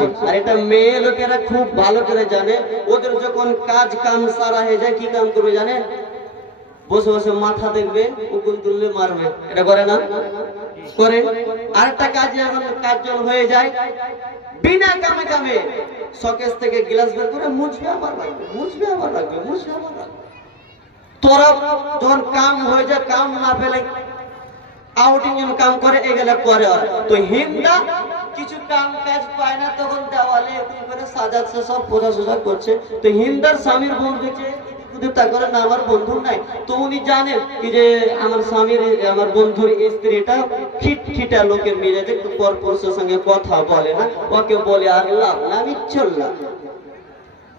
করছে। আর এটা মেয়ে লোকেরা খুব ভালো করে জানে, ওদের যখন কাজ কাম সারা হয়ে যায় কি কাম করবে জানে? বসে বসে মাথা দেখবে, উকুল তুললে মারবে। এটা করে না? করে। আরেকটা কাজ যখন কাজ হয়ে যায়, বিনা কামে কামে শোকেস থেকে গ্লাস বের করে মুছবে, আবার রাখবে, মুছবে, আবার রাখবে, মুছবে, আবার রাখবে। তোরা যখন কাম হয়ে যায়, কাম না পেলে আউটিং এর কাম করে, এগুলা করে। তো হিন্দা কিছু কাম কাজ পায় না, তখন দেওয়ালে এরকম করে সাজাচ্ছে, সব পোজা সোজা করছে। তো হিন্দার স্বামীর বন্ধুকে করে না, আমার বন্ধু নাই, তো উনি জানেন কি যে আমার স্বামীর, আমার বন্ধুর স্ত্রীটা খিটখিটা লোকের মেজাজে, পর পুরুষের সঙ্গে কথা বলে না, ওকে বলে আর লাভ না, আমি চললাম।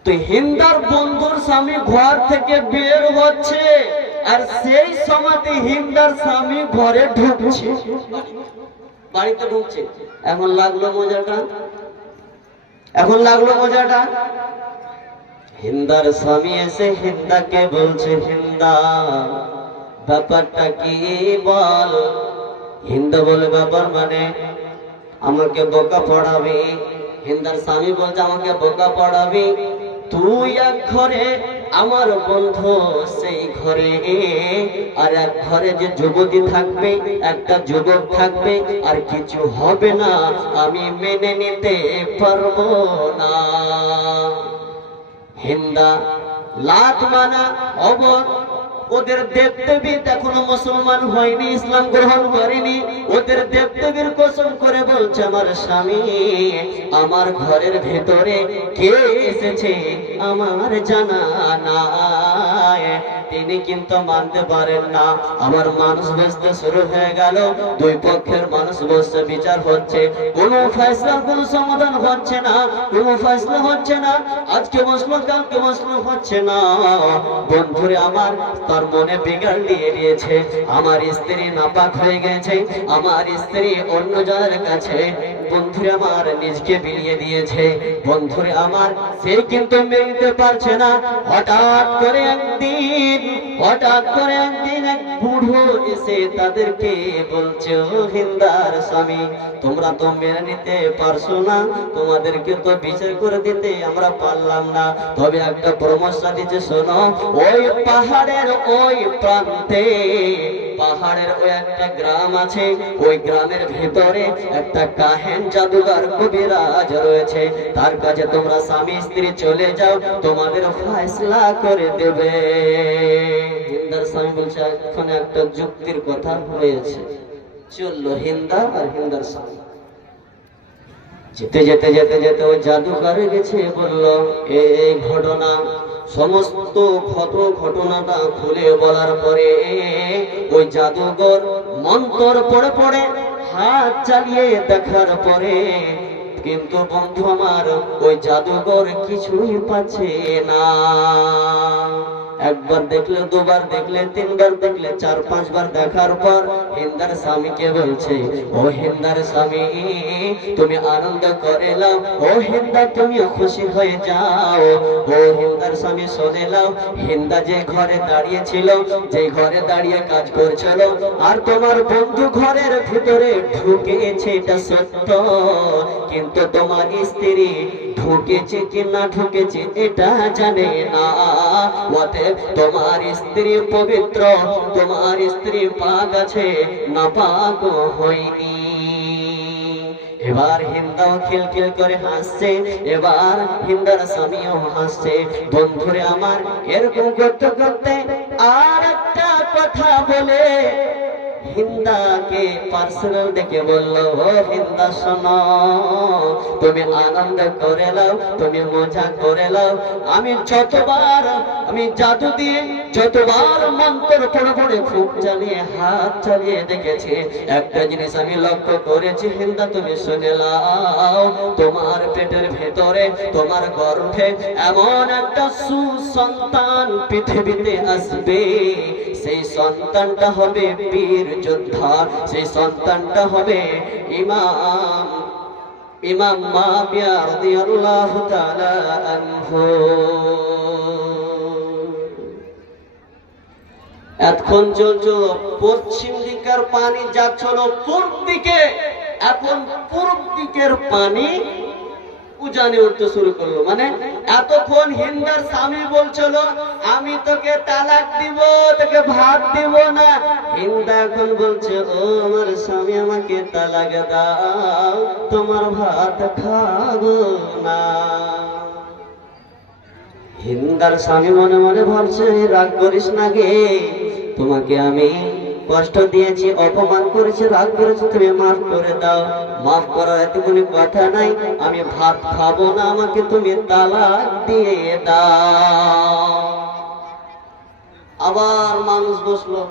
তো হিন্দার বন্ধুর স্বামী ঘর থেকে বের হচ্ছে, আর সেই সময়তে হিন্দার স্বামী ঘরে ঢুকছে, বাড়িতে ঢুকছে। এখন লাগলো মজাটা, এখন লাগলো মজাটা। হিন্দার স্বামী এসে হিন্দাকে বলছে, হিন্দা ব্যাপারটা কি বল। হিন্দা বলে, ব্যাপার মানে আমাকে বোকা পড়াবি। হিন্দার স্বামী বলছে, আমাকে বোকা পড়াবি? তুই এক ঘরে, আমার বন্ধু সেই ঘরে, আর এক ঘরে যে যুবতী থাকবে, একটা যুবক থাকবে, আর কিছু হবে না, আমি মেনে নিতে পারবো না। হিন্দা লাত মানা অবর, ওদের দেবদেবীর এখনো মুসলমান হয়নি, ইসলাম গ্রহণ করেনি, ওদের দেবদেবীর কসম করে বলছে, আমার স্বামী আমার ঘরের ভেতরে কে এসেছে আমার জানা নাই। তিনি কিন্তু মানতে পারেন না। আমার মানুষ বসতে শুরু হয়ে গেল, দুই পক্ষের মানুষ বসতে বিচার হচ্ছে, কোনো ফয়সালা, কোনো সমাধান হচ্ছে না, কোনো ফয়সালা হচ্ছে না। আজকে বসলো, কালকে বসলো, হচ্ছে না। বন্ধুরে আমার, তার মনে বিগাড় দিয়ে দিয়েছে, আমার স্ত্রী নাপাক হয়ে গেছে, আমার স্ত্রী অন্য জনের কাছে বন্ধুরে আমার নিজকে বিলিয়ে দিয়েছে। বন্ধুরে আমার, সে কিন্তু মেনে পারছে না। হঠাৎ করে একদিন এক বুড়ো এসে তাদেরকে বলছে, ও হিন্দার স্বামী, তোমরা তো মেনে নিতে পারছো না, তোমাদেরকে তো বিচার করে দিতে আমরা পারলাম না, তবে একটা পরামর্শ দিচ্ছে, শোনো। ওই পাহাড়ের ওই প্রান্তে, পাহাড়ের ওই একটা গ্রাম আছে, ওই গ্রামের ভেতরে একটা কাহেন জাদুঘর কবিরাজ রয়েছে, তার কাছে তোমরা স্বামী স্ত্রী চলে যাও, তোমাদের ফয়সালা করে দেবে। হিন্দার স্বামী বলছে, এখানে একটা যুক্তির কথা হয়েছে। চললো হিন্দা আর হিন্দার স্বামী, যেতে যেতে যেতে যেতে ওই জাদুঘরে গেছে, বলল এই ঘটনা, সমস্ত ঘটনাটা খুলে বলার পরে ওই জাদুঘর মন্ত্র পড়ে পড়ে হাত চালিয়ে দেখার পরে কিন্তু বন্ধু আমার, ওই জাদুঘর কিছুই পাচ্ছে না। একবার দেখলে, দুবার দেখলে, তিনবার দেখলে, চার পাঁচবার দেখার পর হিন্দার স্বামীকে বলছে, ও হিন্দার স্বামী, তুমি আনন্দ করে নাও, ও হিন্দা তুমি খুশি হয়ে যাও। ও হিন্দার স্বামী শুনে নাও, হিন্দা যে ঘরে দাঁড়িয়ে ছিল, যে ঘরে দাঁড়িয়ে কাজ করছিল, আর তোমার বন্ধু ঘরের ভিতরে ঢুকেছে, এটা সত্য, কিন্তু তোমার স্ত্রী ঢুকেছে কি না ঢুকেছে এটা জানে না। অতএব তোমার স্ত্রী পবিত্র, তোমার স্ত্রী পাক আছে, না পাক হয়নি। এবার হিন্দাও খিলখিল করে হাসছে, এবার হিন্দার স্বামীও হাসছে। বন্ধুরে আমার, এরকম করতে করতে আর একটা কথা বলে হিন্দাকে পার্সোনাল ডেকে বললো, ও হিন্দা শোনো, তুমি আনন্দ করে নাও, তুমি মজা করে নাও, আমি জাদু দিয়ে যতবার মন্ত্র পড়ে পড়ে ফুঁক চালিয়ে হাত চালিয়ে দেখেছি, একটা জিনিস আমি লক্ষ্য করেছি, হিন্দা তুমি শুনে নাও, তোমার পেটের ভেতরে, তোমার গর্ভে এমন একটা সুসন্তান পৃথিবীতে আসবে, সেই সন্তানটা হবে বীর যোদ্ধা, সেই সন্তানটা হবে ইমাম মাবিয়া রাদিয়াল্লাহু তাআলা আনহু। এখন চলছো পশ্চিম দিকের পানি যাচ্ছিল পূর্ব দিকে, এখন পূর্ব দিকের পানি উজানে উঠতে শুরু করলো। মানে এতক্ষণ হিন্দার স্বামী বলছিল আমি তোকে তালাক দিব, তোকে ভাত দিব না। হিন্দা এখন বলছে ও আমার স্বামী আমাকে তালাক দাও, তোমার ভাত খাবো না। হিন্দার স্বামী মনে মনে ভাবছে রাগ করিস না গে, তোমাকে আমি কষ্ট দিয়েছি, অপমান করেছি, রাগ করেছি, তুমি মাফ করে দাও। মাফ করার এতগুলি কথা নাই, আমি ভাত খাবো না, আমাকে তুমি তালাক দিয়ে দাও। আবার মানুষ বসলো,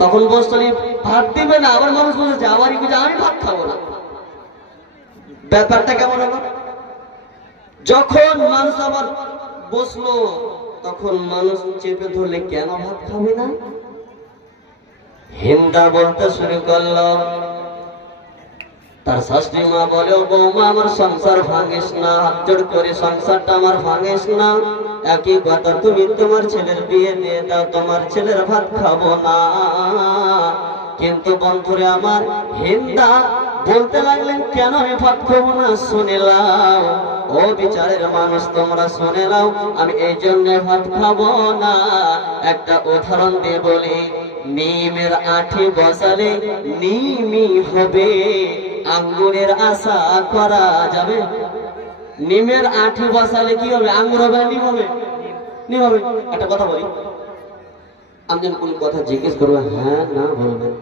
তখন বসলি ভাত দিবে না, আবার মানুষ বসেছে আবারই বুঝে আমি ভাত খাবো না। ব্যাপারটা কেমন হলো? যখন মানুষ আবার বসলো তখন মানুষ চেপে ধরলে কেন ভাত খাবে না? হিন্দা বলতে শুরু করলো, তার শাশুড়ি মা বলে ও বৌমা আমার সংসার ভাঙিস না, হাত জোড় করে সংসারটা আমার ভাঙিস না। একই কথা, তুমি তোমার ছেলের বিয়ে দিয়ে দাও, তোমার ছেলের ভাত খাবো না। কিন্তু বন্ধুরে আমার হিন্দা বলতে লাগলেন কেন আমি ভাত খাবো না? শুনে লাও ও বিচারের মানুষ, তোমরা শুনে লাও, আমি এই জন্য ভাত খাবো না। একটা উদাহরণ দিয়ে বলি, নিমের আঠি বসালে নিমই হবে, আঙ্গুরের আশা করা যাবে? নিমের আঠি বসালে কি হবে? আঙ্গুর হবে, নিম হবে? নিম হবে। একটা কথা বলি, আমি যেন কোন কথা জিজ্ঞেস করবো হ্যাঁ না বলবেন।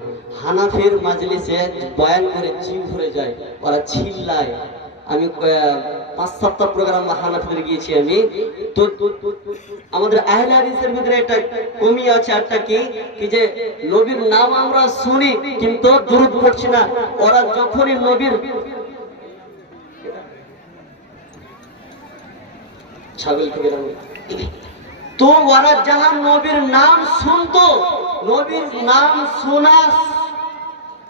হানাফির মাজলিসে বয়ান করে জিভ ধরে যায়, ওরা চিল্লায়। আমি ৫-৭টা প্রোগ্রাম হানাফিদের গিয়েছি আমি। তো আমাদের আহলে হাদিসের ভিতরে একটা কমি আছে, একটা কি যে নবীর নাম আমরা শুনি কিন্তু দুরূদ পড়ছি না। ওরা যখনই নবীর ছাগল থেকে তো ওরা যাহা নবীর নাম শুনতো, নবীর নাম শোনা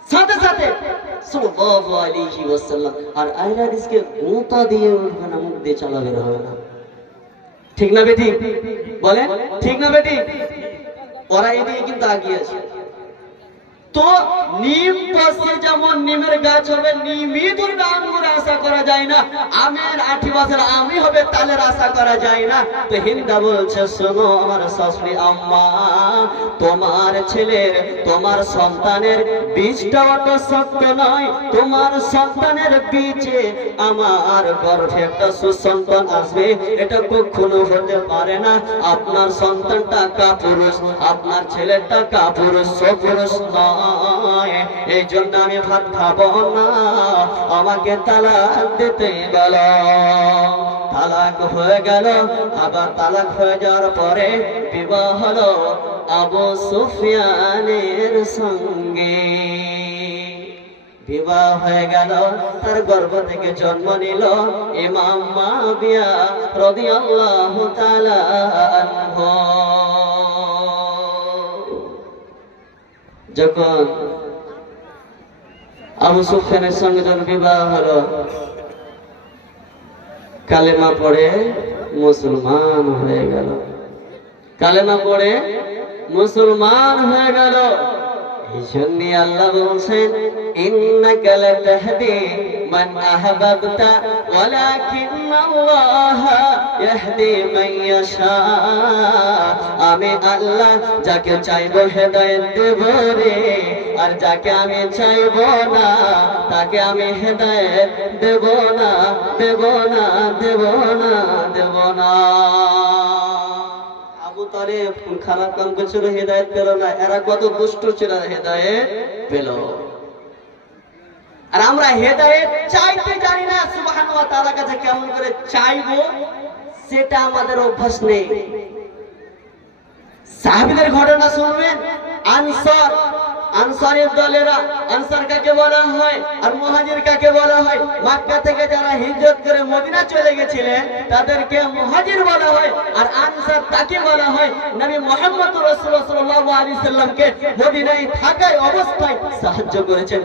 সাথে সাথে সাল্লাল্লাহু আলাইহি ওয়াসাল্লাম আর আহলে হাদিসকে গোতা দিয়ে উঠবে না, মুখ দিয়ে চালাবে না, হবে না। ঠিক না বেটি? বলেন ঠিক না বেটি? ওরা এদিকে কিন্তু আগিয়ে আছে। তো নিম পাশে যেমন নিমের গাছ হবে, নিমই ধরবে, আঙ্গুর আশা করা যায় না। আমের আঠি বছর আমি হবে, তালের আশা করা যায় না। তো হিন্দা বলছে শোনো আমার শাশুড়ি আম্মা, তোমার ছেলের, তোমার সন্তানের বীজটা অত শক্ত নয়, তোমার সন্তানের বীজে আমার গর্ভে একটা সুসন্তান আসবে, এটা কখনো হতে পারে না। আপনার সন্তানটা কাপুরুষ, আপনার ছেলেটা কাপুরুষ, সপুরুষ নয়। এই জন্য আমি ভাত খাবো না, আমাকে তালাক দিতে গেল। তালাক হয়ে গেল। আবার তালাক হয়ে যাওয়ার পরে বিবাহ হলো আবু সুফিয়ানের সঙ্গে। বিবাহ হয়ে গেল, তার গর্ভ থেকে জন্ম নিল ইমাম মুআবিয়া রাদিয়াল্লাহু তাআলা আনহু। যখন আবু সুফিয়ানের সঙ্গে যখন বিবাহ হলো, কালেমা পড়ে মুসলমান হয়ে গেল। কালেমা পড়ে মুসলমান হয়ে গেল। এই জন্য আল্লাহ বলছেন ইন্নাকা লাতাহদি মান আহবাবতা ওয়ালাকিন্নাল্লাহ ইয়াহদি মান ইয়াশা। আমি আল্লাহ যাকে চাইবো হেদায়েত দেব রে, আর যাকে আমি চাইবো না তাকে আমি হেদায়েত দেব না, দেব না, দেব না, দেব না। আবু তালেব খারাপ কাম করছিল, হেদায়েত পেল না। এরা কত দুষ্ট ছিল, হেদায়েত পেল। আর আমরা হেদায়েত চাইতে জানি না। সুবহানাহু ওয়া তাআলার কাছে কেমন করে চাইবো সেটা আমাদের অভ্যাস নেই। সাহাবীদের ঘটনা শুনবেন। আনসারের দলেরা, আনসার কাকে বলা হয় আর মুহাজির কাকে বলা হয়? মক্কা থেকে যারা হিজরত করে মদিনা চলে গেছিলেন তাদেরকে মুহাজির বলা হয়, আর আনসার তাকে বলা হয় নবী মুহাম্মদ রাসূলুল্লাহ সাল্লাল্লাহু আলাইহি সাল্লামকে মদিনায় থাকায় অবস্থায় সাহায্য করেছেন।